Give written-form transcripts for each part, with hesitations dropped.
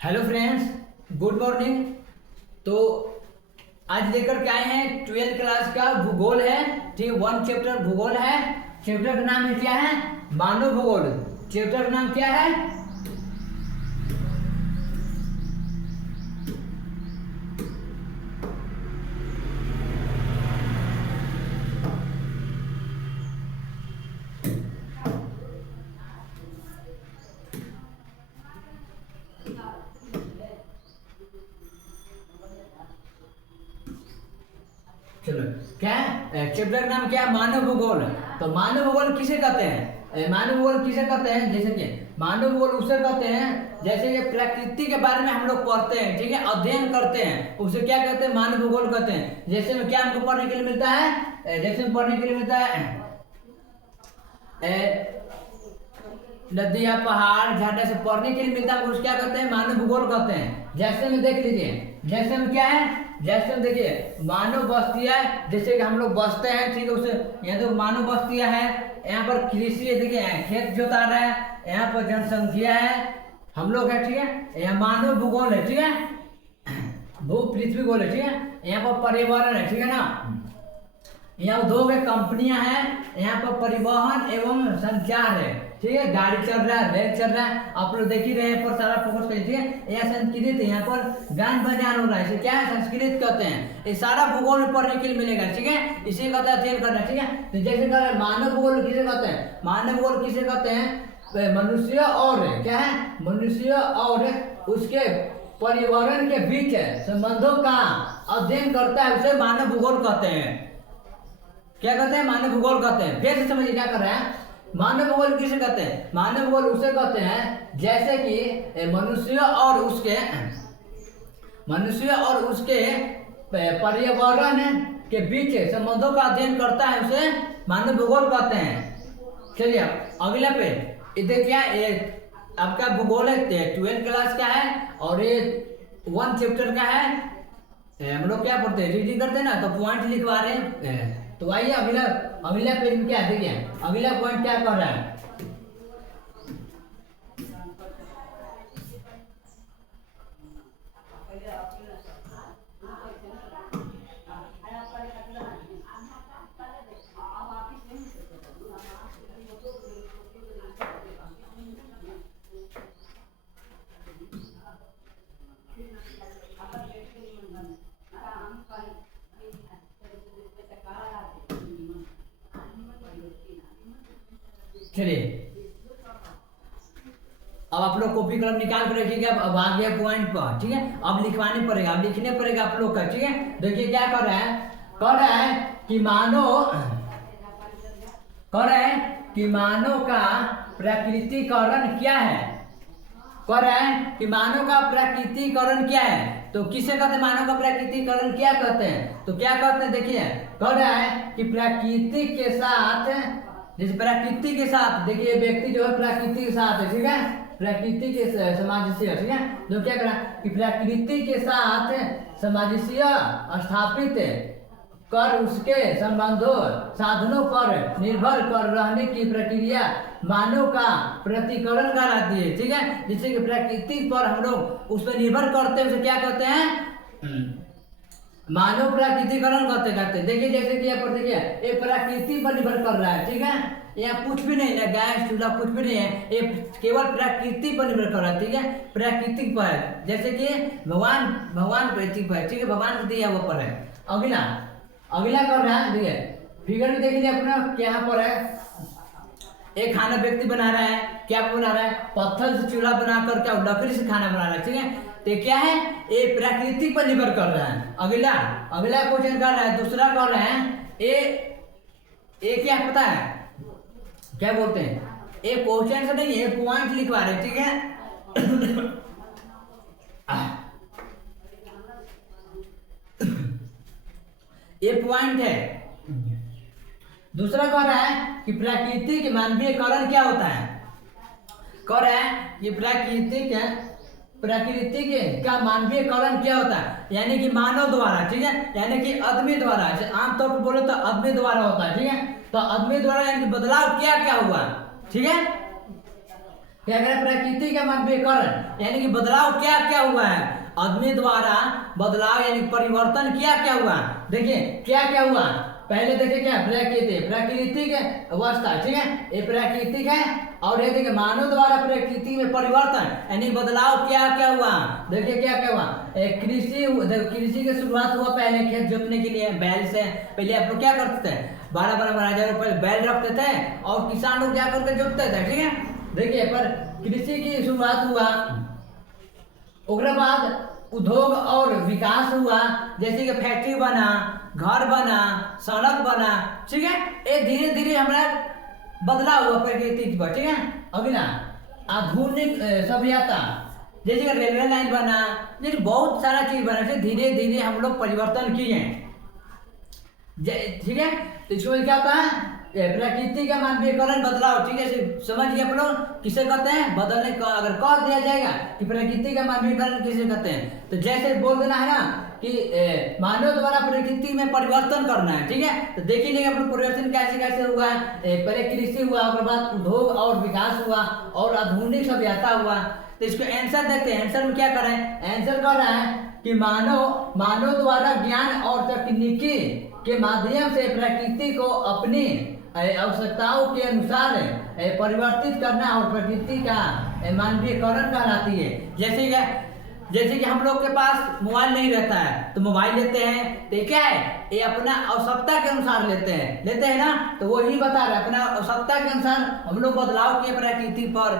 Hello friends, good morning. तो आज लेकर के आए हैं 12th क्लास का भूगोल है। ठीक, वन चैप्टर भूगोल है। चैप्टर का नाम है क्या है? मानव भूगोल। चैप्टर का नाम क्या है? चलो, क्या है चैप्टर का नाम? क्या है? मानव भूगोल। तो मानव भूगोल किसे कहते हैं? मानव भूगोल किसे कहते हैं? जैसे कि मानव भूगोल उसे कहते हैं जैसे कि प्रकृति के बारे में हम लोग पढ़ते हैं, ठीक है, अध्ययन करते हैं, उसे क्या कहते हैं? मानव भूगोल कहते हैं। जैसे में क्या हमको पढ़ने के लिए मिलता है? जैसे में पढ़ने के लिए मिलता है नदियाँ, पहाड़, झरने से पढ़ने के लिए मिलता है, उसे क्या कहते हैं? मानव भूगोल कहते हैं। जैसे में देख लीजिए, जैसे में क्या है? जैसे में देखिए मानव बस्तियां, जैसे कि हम लोग बसते हैं, ठीक है, उसे यहाँ तो मानव बस्तियां है। यहाँ पर कृषि है, देखिए खेत जोता रहा है। यहाँ पर जनसंख्या है, हम लोग है, ठीक है। यहाँ मानव भूगोल है, ठीक है, भू पृथ्वी गोल है, ठीक है। यहाँ पर पर्यावरण है, ठीक है ना। यहाँ उद्योग है, कंपनियां हैं। यहाँ पर परिवहन एवं संचार है, ठीक है, गाड़ी चल रहा है, रेल चल रहा है, आप लोग देख ही रहे हैं, पर सारा फोकस करिए, ठीक है। यह संस्कृत है, यहाँ पर गान बजान हो रहा है, इसे क्या है? संस्कृत कहते हैं। ये सारा भूगोल में पढ़ने के लिए मिलेगा, ठीक है, इसे कहते हैं अध्ययन करना, ठीक है। तो जैसे कह रहे मानव भूगोल किसे कहते हैं? मानव भूगोल किसे कहते हैं? मनुष्य और क्या है? मनुष्य और उसके पर्यावरण के बीच संबंधों का अध्ययन करता है, उसे मानव भूगोल कहते हैं। क्या कहते हैं? मानव भूगोल कहते हैं। फिर से समझिए क्या कर रहे हैं। मानव भूगोल किसे कहते हैं? मानव भूगोल उसे कहते हैं जैसे कि मनुष्य और उसके पर्यावरण के बीच संबंधों का अध्ययन करता है, उसे मानव भूगोल कहते हैं। चलिए अगला पे इधर क्या आपका भूगोल है, 12th क्लास का है और ये 1 चैप्टर का है। हम लोग क्या पढ़ते हैं? रीडिंग करते हैं ना, तो पॉइंट लिखवा रहे हैं। तो आइए अगला पेज में क्या देखिए, अगला पॉइंट क्या कर रहा है? चलिए अब आप लोग कॉपी कलम निकाल कर रखिएगा। अब आ गया पॉइंट पर, ठीक है। अब लिखवाने पड़ेगा, अब लिखने पड़ेगा आप लोग का, ठीक है। देखिए क्या कर रहा है? कर रहा है कि मानव का प्राकृतिकरण क्या है? कर रहा है कि मानव का प्राकृतिकरण क्या है? तो किसे कहते हैं? मानव का प्राकृतिकरण क्या कहते हैं? तो क्या कहते हैं? देखिए कह रहा है कि प्रकृति के साथ, जैसे प्रकृति के साथ, देखिए व्यक्ति जो है प्रकृति के साथ है, ठीक है, प्रकृति के सामंजस्य, ठीक है, जो क्या करा कि प्रकृति के साथ सामंजस्य स्थापित कर उसके संबंधों साधनों पर निर्भर कर रहने की प्रक्रिया मानव का प्रतिकरण कहलाती है, ठीक है। जिससे कि प्रकृति पर हम लोग उस पर निर्भर करते हैं, उसे क्या कहते हैं? मानव प्राकृतिकरण करते। देखिए जैसे कि यहाँ पर देखिए ये प्रकृति पर निर्भर कर रहा है, ठीक है। यहाँ कुछ भी नहीं है, गैस चूल्हा कुछ भी नहीं है, ये केवल प्रकृति पर निर्भर कर रहा है, ठीक है, प्रकृति पर है। जैसे कि भगवान प्रकृति पर है, ठीक है, भगवान को दिया हुआ पर है। अगला कर रहा है, देखिए फिगर में देख लीजिए अपना क्या पर है। एक खाना व्यक्ति बना रहा है, क्या बना रहा है? पत्थर से चूल्हा बनाकर क्या लकड़ी से खाना बना रहा है, ठीक है। तो क्या है? ये प्रकृति पर निर्भर कर रहा है। अगला क्वेश्चन कर रहा है, दूसरा कर रहा है ये क्या पता है क्या बोलते हैं? ये क्वेश्चन से नहीं, ये पॉइंट लिखवा रहे, ठीक है। ये पॉइंट है। दूसरा कह रहा है कि प्राकृतिक मानवीयकरण क्या होता है? कह रहा है कि प्राकृतिक का मानवीयकरण क्या होता है? यानी कि मानव द्वारा, ठीक है, यानी कि आदमी द्वारा। आमतौर पर बोले तो आदमी द्वारा होता है, ठीक है। तो आदमी द्वारा यानी कि बदलाव क्या हुआ, ठीक है, क्या कह रहा है, प्रकृति का मानवीयकरण यानी कि बदलाव क्या क्या हुआ है, आदमी द्वारा बदलाव यानी परिवर्तन क्या क्या हुआ। देखिए क्या क्या हुआ, पहले देखिए क्या प्राकृतिक अवस्था, ठीक है, ये प्राकृतिक है, और ये देखिए मानव द्वारा प्रकृति में परिवर्तन यानी बदलाव क्या क्या हुआ। देखिए क्या क्या हुआ, कृषि की शुरुआत हुआ पहले खेत जोतने के लिए बैल से। पहले आप लोग क्या करते थे, 12-12 हजार रुपये बैल रखते थे और किसान लोग जाकर के जोतते थे, ठीक है। देखिए पर कृषि की शुरुआत हुआ, उसके बाद उद्योग और विकास हुआ, जैसे कि फैक्ट्री बना, घर बना, सड़क बना, ठीक है। ये धीरे धीरे हमारा बदलाव हुआ प्रकृति पर, ठीक है। अगला आधुनिक सभ्यता, जैसे कि रेलवे लाइन बना, जैसे बहुत सारा चीज बना, जैसे धीरे धीरे हम लोग परिवर्तन किए, ठीक है। तो इसको क्या होता है, प्रकृति का मानवीयकरण बदलाव, ठीक है। समझिए आप लोग किसे कहते हैं, बदलने का अगर कह दिया जाएगा कि प्रकृति का मानवीयकरण किसे कहते हैं, तो जैसे बोल देना है ना कि मानव द्वारा प्रकृति में परिवर्तन करना है, ठीक है। तो देखिए आप लोग परिवर्तन कैसे कैसे हुआ है, पहले कृषि हुआ, उसके बाद उद्योग और विकास हुआ और आधुनिक सभ्यता हुआ। तो इसको आंसर देखते हैं, आंसर में क्या करें, आंसर कर रहा है कि मानव द्वारा ज्ञान और तकनीकी के माध्यम से प्रकृति को अपनी आवश्यकताओं के अनुसार परिवर्तित करना और प्रकृति का मानवीयकरण कहलाती है। जैसे कि हम लोग के पास मोबाइल नहीं रहता है तो मोबाइल लेते हैं, तो क्या है, ये अपना आवश्यकता के अनुसार लेते हैं ना। तो वही बता रहे अपना आवश्यकता के अनुसार हम लोग बदलाव किए प्रकृति पर।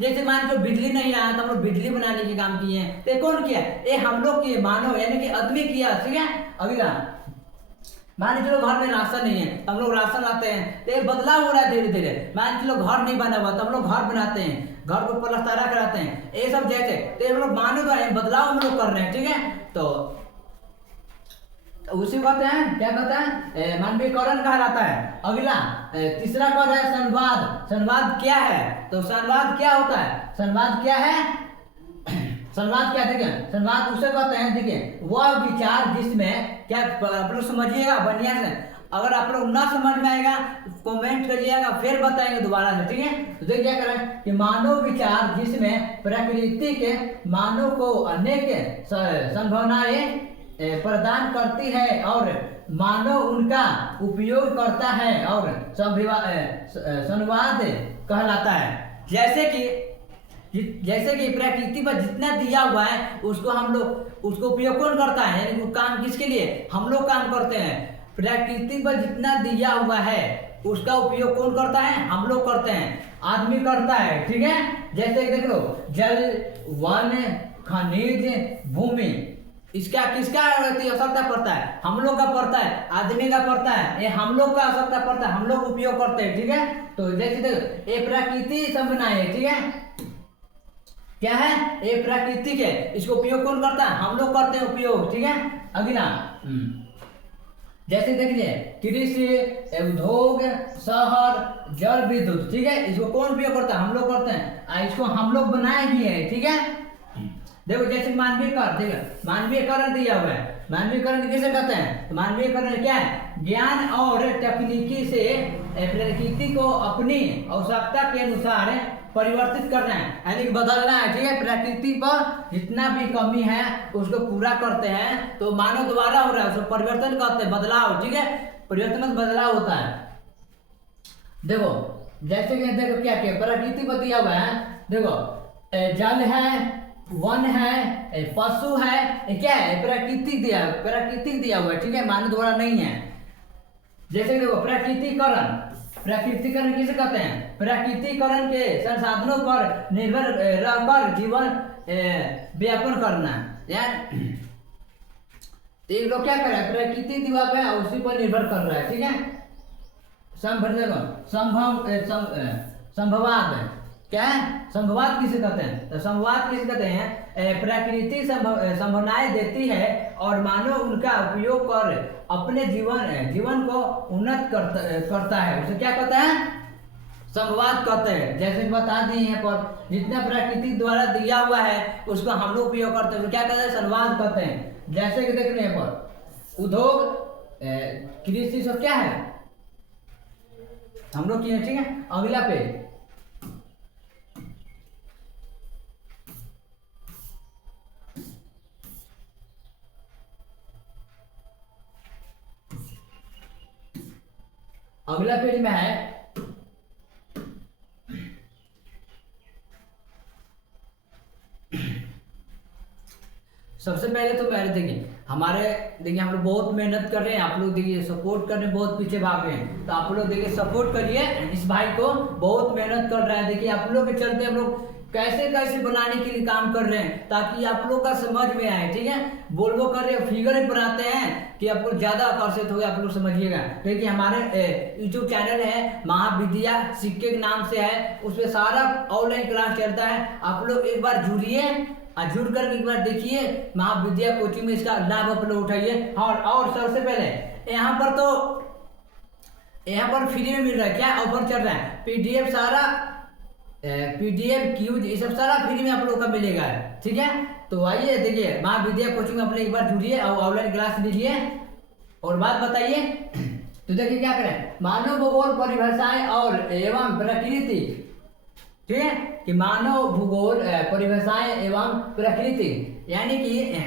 जैसे मान लो बिजली नहीं आया तो हम लोग बिजली बनाने के काम किए हैं, तो कौन किया, ये हम लोग किए, मानव यानी कि आदमी किया, ठीक है। अगला मान लीजिए घर में राशन नहीं है तो हम लोग राशन लाते हैं, तो ये बदलाव हो रहा है धीरे धीरे। मान लीजिए घर नहीं बना हुआ तो हम लोग घर बनाते हैं, घर को पलस्तरा कराते हैं, ये सब जैसे तो हम लोग मानव बदलाव हम लोग कर रहे हैं, ठीक है। तो उसी कहते हैं, क्या कहते हैं, मानवीयकरण कहलाता है। अगला तीसरा कौन है, संवाद। संवाद क्या है, तो संवाद क्या होता है, संवाद क्या है, संवाद क्या, देखिए संवाद उसे कहते हैं, देखिए वह विचार जिसमें क्या, आप लोग समझिएगा बढ़िया से, अगर आप लोग ना समझ में आएगा कमेंट करिएगा, फिर बताएंगे दोबारा से, ठीक है। तो देखिए क्या करें कि मानव विचार जिसमें प्रकृति के मानव को अनेक संभावनाएं प्रदान करती है और मानव उनका उपयोग करता है और संवाद कहलाता है। जैसे कि प्रकृति पर जितना दिया हुआ है उसको हम लोग उसको उपयोग कौन करता है, यानी वो काम किसके लिए, हम लोग काम करते हैं। प्रकृति पर जितना दिया हुआ है उसका उपयोग कौन करता है, हम लोग करते हैं, आदमी करता है, ठीक है। जैसे देख लो जल, वन, खनिज, भूमि, इसका किसका आवश्यकता पड़ता है, हम लोग का पड़ता है, आदमी का पड़ता है, ये हम लोग का आवश्यकता पड़ता है, हम लोग उपयोग करते हैं, ठीक है। तो जैसे देखो ये प्रकृति संबंधाए है, ठीक है, क्या है, ये प्राकृतिक है, इसको उपयोग कौन करता है, हम लोग करते हैं उपयोग, ठीक है। अगला जैसे देखिए कृषि, उद्योग, शहर, जल विद्युत, ठीक है, इसको कौन उपयोग करता है, हम लोग करते हैं, इसको हम लोग बनाए भी है, ठीक है। देखो जैसे मानवीयकरण, देखो मानवीयकरण दिया हुआ है, मानवीयकरण किसे कहते हैं, तो मानवीयकरण क्या है, ज्ञान और तकनीकी से प्रकृति को अपनी आवश्यकता के अनुसार परिवर्तित करना है, यानी बदलना है, ठीक है। प्रकृति पर जितना भी कमी है उसको पूरा करते हैं, तो मानव द्वारा हो रहा है, उसको परिवर्तन कहते हैं, बदलाव, ठीक है, परिवर्तन में बदलाव होता है। देखो जैसे कि देखो क्या क्या प्रकृति पर दिया हुआ है, देखो जल है, वन है, पशु है, क्या है, प्राकृतिक दिया हुआ है, ठीक है, मानव द्वारा नहीं है। जैसे देखो प्राकृतिकरण किसे कहते हैं, प्राकृतिकरण के संसाधनों पर निर्भर रहकर जीवन व्यापन करना, यार तो ये लोग क्या कर रहा है, प्रकृति दिवा पे उसी पर निर्भर कर रहा है, ठीक है। संभवाद क्या है, संभवाद किसे कहते हैं, तो संभवाद किसे कहते हैं, प्रकृति संभावनाएं देती है और मानव उनका उपयोग कर अपने जीवन को उन्नत करता है, उसे क्या कहते हैं, संभवाद कहते हैं। जैसे बता दिए यहाँ पर जितना प्रकृति द्वारा दिया हुआ है उसको हम लोग उपयोग करते हैं, क्या कहते हैं, संवाद कहते हैं। जैसे कि देखने पर उद्योग, कृषि सब क्या है, हम लोग किए, ठीक है। अगला पे अगला पेज में है सबसे पहले तो पहले देखिए हम लोग बहुत मेहनत कर रहे हैं, आप लोग देखिए सपोर्ट करने बहुत पीछे भाग रहे हैं, तो आप लोग देखिए सपोर्ट करिए इस भाई को, बहुत मेहनत कर रहा है। देखिए आप लोग के चलते हम लोग कैसे कैसे बनाने के लिए काम कर रहे हैं ताकि आप लोग का समझ में आए, ठीक है। बोलबो कर रहे फिगर ही पढ़ाते हैं कि आप लोग ज्यादा आकर्षित हो गए, आप लोग समझिएगा। देखिए हमारे यूट्यूब चैनल है महाविद्या सिक्के के नाम से है, उसमें सारा ऑनलाइन क्लास चलता है, आप लोग एक बार जुड़िए और जुड़ कर एक बार देखिए महाविद्या कोचिंग में इसका लाभ आप लोग उठाइए। और सबसे पहले यहाँ पर फ्री में मिल रहा है, क्या ऑफर चल रहा है, पीडीएफ सारा पीडीएफ क्यूज ये सब सारा फ्री में आप लोग का मिलेगा, ठीक है। तो आइए देखिए महाविद्या कोचिंग में आप लोग एक बार जुड़िए और ऑनलाइन क्लास लीजिए और बात बताइए। तो देखिए क्या करें, मानव भूगोल परिभाषाएं और एवं प्रकृति, ठीक है, कि मानव भूगोल परिभाषाएं एवं प्रकृति, यानी कि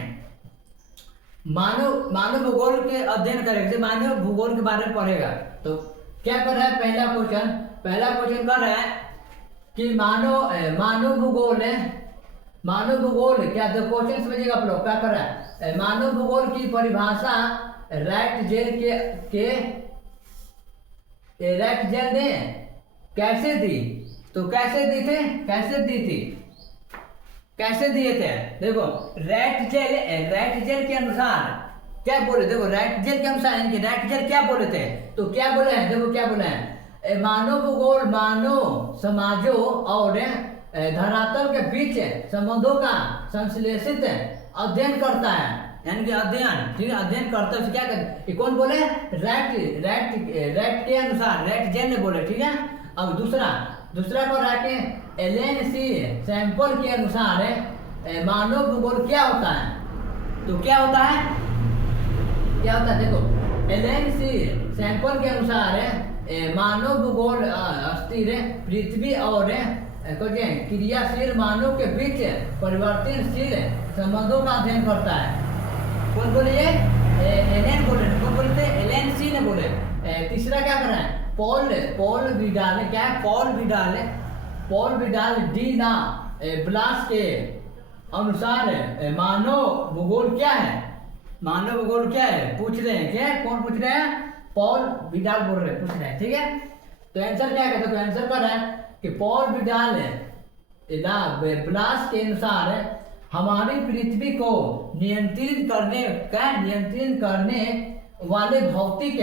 मानव भूगोल के अध्ययन करेगा, मानव भूगोल के बारे में पढ़ेगा। तो क्या कर रहा है, पहला क्वेश्चन कर रहा है कि मानव भूगोल क्या, तो क्वेश्चन समझिएगा आप लोग क्या कर रहा है। मानव भूगोल की परिभाषा रैटजेल ने कैसे दी, तो कैसे दिए थे, देखो रैटजेल के अनुसार क्या बोले, देखो रैटजेल के अनुसार इनके रैटजेल क्या बोले थे, तो क्या बोले हैं, देखो क्या बोले हैं, मानव भूगोल मानव समाजों और धरातल के बीच संबंधों का संश्लेषित अध्ययन करता है, यानी कि अध्ययन, ठीक है, अध्ययन करता है। क्या करते, कौन बोले, रैट के अनुसार, रैटजेल ने बोले, ठीक है। अब दूसरा को रहा कि एलन सी सैंपल के अनुसार मानव भूगोल क्या होता है, तो क्या होता है, देखो एलन सी सैंपल के अनुसार मानव भूगोल अस्थिर पृथ्वी और क्रियाशील मानव के बीच परिवर्तनशील संबंधों का अध्ययन करता है। कौन बोले, एलन बोले, कौन बोलते, एलन सी ने बोले। तीसरा क्या कर रहा है, पॉल विडाल डी ना ब्लास के अनुसार मानव भूगोल क्या है, पूछ रहे हैं, क्या कौन पूछ रहे हैं, पॉल विडाल बोल रहे पूछ रहे हैं, ठीक है। तो आंसर क्या है, तो आंसर कर रहा है कि पॉल विडाल ब्लास के अनुसार हमारी पृथ्वी को नियंत्रित करने वाले भौतिक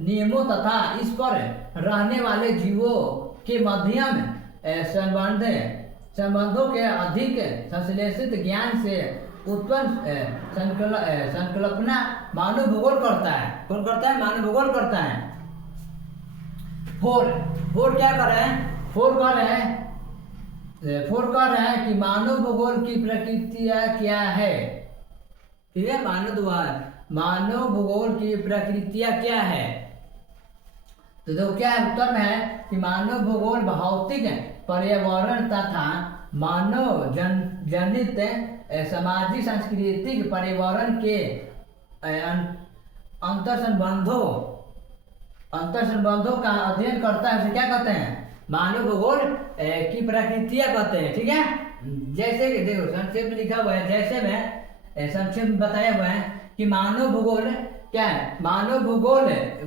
नियमों तथा इस पर रहने वाले जीवों के मध्यम संबंधों के अधिक संश्लेषित ज्ञान से उत्पन्न संकल्पना मानव भूगोल करता है। कौन करता है, मानव भूगोल करता है। फोर क्या कर रहे हैं, फोर कह रहे हैं कि मानव भूगोल की प्रकृतियां क्या है, ठीक है, मानव भूगोल की प्रकृतियां क्या है। तो देखो क्या है, उत्तर में है कि मानव भूगोल भौतिक पर्यावरण तथा मानव जनित सामाजिक सांस्कृतिक पर्यावरण के अंतर संबंधों का अध्ययन करता है। उसे क्या कहते हैं, मानव भूगोल की प्रकृतियां कहते हैं, ठीक है। जैसे कि देखो संक्षेप में लिखा हुआ है, जैसे में संक्षेप में बताया हुआ है कि मानव भूगोल क्या है, मानव भूगोल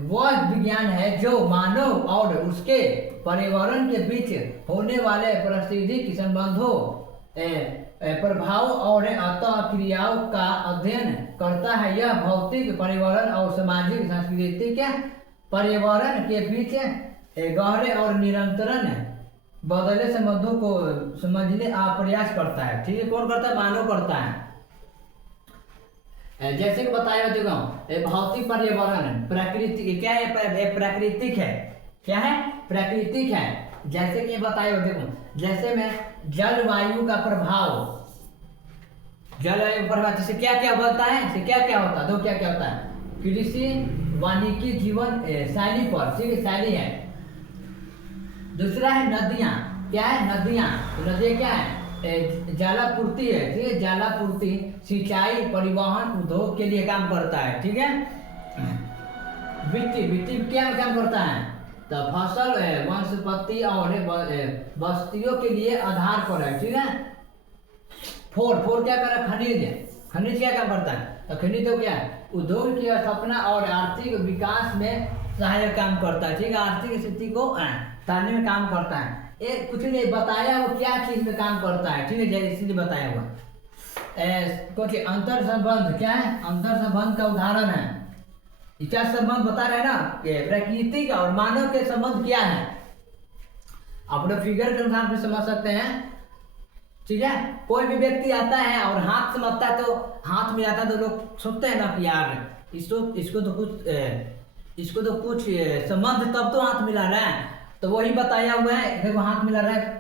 वह विज्ञान है जो मानव और उसके पर्यावरण के बीच होने वाले पारिस्थितिक संबंधों, प्रभाव और अंतःक्रियाओं का अध्ययन करता है। यह भौतिक पर्यावरण और सामाजिक सांस्कृतिक पर्यावरण के बीच गहरे और निरंतर बदले संबंधों को समझने का प्रयास करता है, ठीक है। कौन करता है, मानव करता है। जैसे कि बताया देखो भौतिक पर्यावरण प्रकृति क्या है, प्राकृतिक है, क्या है, प्राकृतिक है। जैसे कि बताया देखो, जैसे में जलवायु का प्रभाव, जैसे क्या क्या होता है, इसे क्या क्या होता है, तो क्या क्या होता है, कृषि वानिकी जीवन शैली पर, ठीक है, शैली है। दूसरा है नदियां, क्या है, नदियां क्या है, जलापूर्ति है, ठीक है, जलापूर्ति सिंचाई परिवहन उद्योग के लिए काम करता है, ठीक है। मिट्टी क्या काम करता है, तो फसल वनस्पति और बस्तियों के लिए आधार पर है, ठीक है। फोर क्या कर रहा है, खनिज है। खनिज क्या क्या करता है, तो खनिज तो क्या है, उद्योग की स्थापना और आर्थिक विकास में सहायक काम करता है, ठीक है। आर्थिक स्थिति को तारने में काम करता है। एक कुछ नहीं बताया वो क्या चीज में काम करता है, ठीक है, जैसे इसीलिए बताया हुआ। कुछ अंतर संबंध क्या है, अंतर संबंध का उदाहरण है। क्या संबंध बता रहे हैं ना, प्रकृति का और मानव के संबंध क्या है, आप लोग फिगर के अनुसार भी समझ सकते हैं, ठीक है। कोई भी व्यक्ति आता है और हाथ समझता है तो हाथ मिलाता है तो लोग सोचते हैं ना कि यार इसको तो कुछ संबंध तब तो हाथ मिला रहा है, तो वही बताया हुआ है। देखो हाथ मिला रहा है,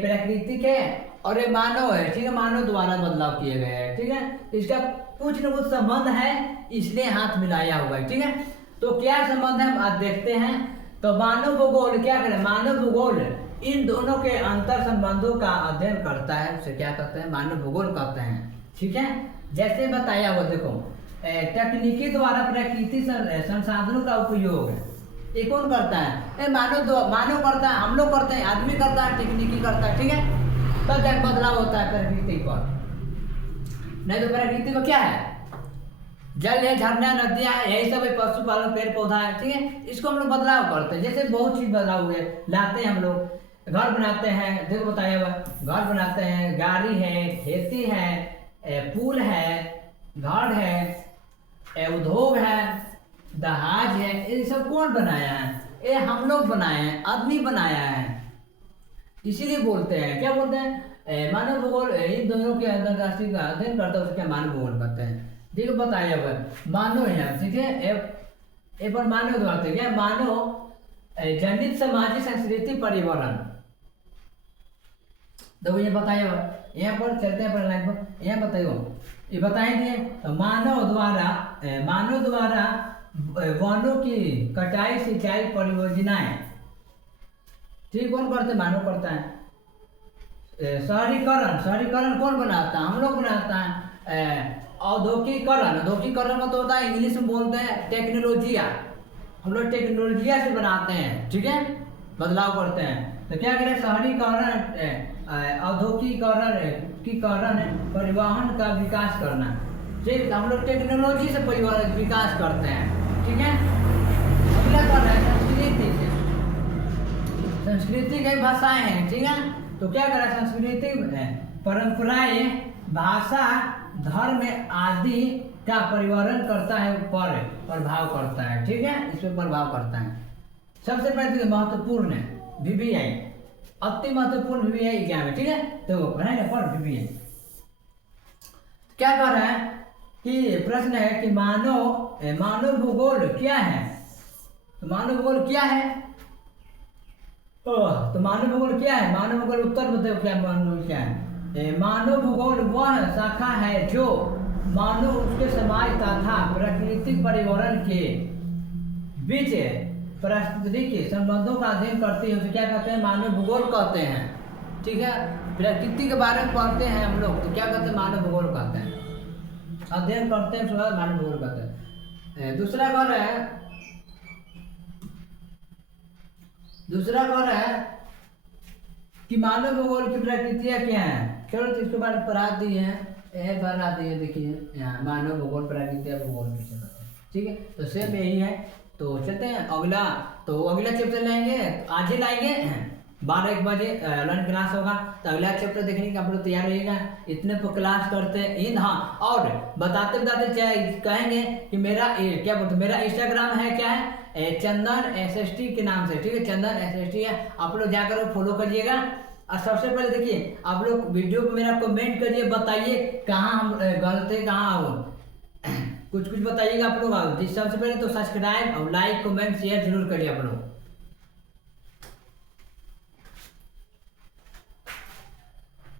प्राकृतिक है और ये मानव है, ठीक है, मानव द्वारा बदलाव किए गए हैं, ठीक है। इसका कुछ न कुछ संबंध है इसलिए हाथ मिलाया हुआ है, ठीक है। तो क्या संबंध है आप देखते हैं। तो मानव भूगोल क्या करें, मानव भूगोल इन दोनों के अंतर संबंधों का अध्ययन करता है, उसे क्या कहते हैं, मानव भूगोल कहते हैं, ठीक है। जैसे बताया हुआ, देखो तकनीकी द्वारा प्राकृतिक संसाधनों का उपयोग ये कौन करता है, मानव करता है, हम लोग करते हैं, आदमी करता है, तकनीकी करता है, ठीक है। तब जाकर बदलाव होता है प्रकृति पर। नहीं तो प्रकृति में क्या है, जल है, झरना, नदियां है, यही सब है, पशुपालन, पेड़ पौधा है, ठीक है। इसको हम लोग बदलाव करते हैं, जैसे बहुत चीज बदलाव हुए लाते हैं हम लोग, घर बनाते हैं, देखो बताया हुआ, घर बनाते हैं, गाड़ी है, खेती है, पुल है, घर है, उद्योग है, जहाज है, ये सब कौन बनाया है, ये हम लोग बनाए हैं, आदमी बनाया है, इसीलिए बोलते हैं, क्या बोलते हैं, मानव भूगोल इन दोनों के अंतरराष्ट्रीय का अध्ययन करता है, उसे क्या मानव भूगोल कहते हैं। देखो बताया हुआ मानव है, ठीक है, ए पर मानव द्वारा क्या, मानव जनित सामाजिक सांस्कृतिक परिवर्तन, देखो ये बताया हुआ, यहाँ पर चलते हैं पर लाइन पर, यहाँ बताइए ये बताएंगे। तो मानव द्वारा वनों की कटाई, सिंचाई परियोजनाएं, ठीक, कौन करते, मानव करता है। शहरीकरण कौन बनाता है, हम लोग बनाता है। औद्योगिकरण में तो होता है, इंग्लिश में बोलते हैं टेक्नोलॉजिया, हम लोग टेक्नोलॉजिया से बनाते हैं, ठीक है, बदलाव करते हैं। तो क्या करें, शहरीकरण, औद्योगिकरण, परिवहन का विकास करना, ठीक, हम लोग टेक्नोलॉजी से परिवहन विकास करते हैं, ठीक है। अगला कौन है, संस्कृति कई भाषाएं हैं, ठीक है। तो क्या करें, संस्कृति परंपराएं, भाषा, धर्म आदि का परिवर्तन करता है, पर प्रभाव करता है, ठीक है, इस पर प्रभाव करता है। सबसे पहले महत्वपूर्ण है VBI, अति महत्वपूर्ण VBI एग्जाम है, ठीक है। तो पढ़ाएंगे पर VBI क्या कर रहा है कि प्रश्न है कि मानव भूगोल क्या है, तो मानव भूगोल क्या है, तो मानव भूगोल क्या है, मानव भूगोल उत्तर बताओ क्या मानव भूगोल क्या है। मानव भूगोल वह शाखा है जो मानव, उसके समाज तथा प्राकृतिक पर्यावरण के बीच पारिस्थितिक संबंधों का अध्ययन करती है, उसे क्या कहते हैं, मानव भूगोल कहते हैं, ठीक है। प्रकृति के बारे में पढ़ते हैं हम लोग तो क्या कहते हैं, मानव भूगोल कहते हैं, अध्ययन करते हैं, उसके बाद मानव भूगोल कहते हैं। दूसरा कौन है कि मानव भूगोल की प्रकृतियाँ क्या हैं, चलो तो इसके बारे में पढ़ा दी है, देखिए यहाँ मानव भूगोल, प्रकृतियाँ, भूगोल, ठीक है। तो सेम यही है। तो चलते हैं अगला, तो अगला चैप्टर लाएंगे, आज ही लाएंगे 12-1 बजे ऑनलाइन क्लास होगा, तो अगला चैप्टर देखने का आप लोग तैयार रहिएगा। इतने पर क्लास करते हैं हाँ, और बताते कहेंगे कि मेरा क्या बोलते, मेरा इंस्टाग्राम है, क्या है, चंदन SST के नाम से, ठीक है, चंदन SST है, आप लोग जाकर फॉलो करिएगा। और सबसे पहले देखिए आप लोग वीडियो को मेरा कमेंट करिए, बताइए कहाँ हम गलत है, कहाँ हो, कुछ बताइएगा आप लोग। सबसे पहले तो सब्सक्राइब और लाइक, कमेंट, शेयर जरूर करिए आप लोग।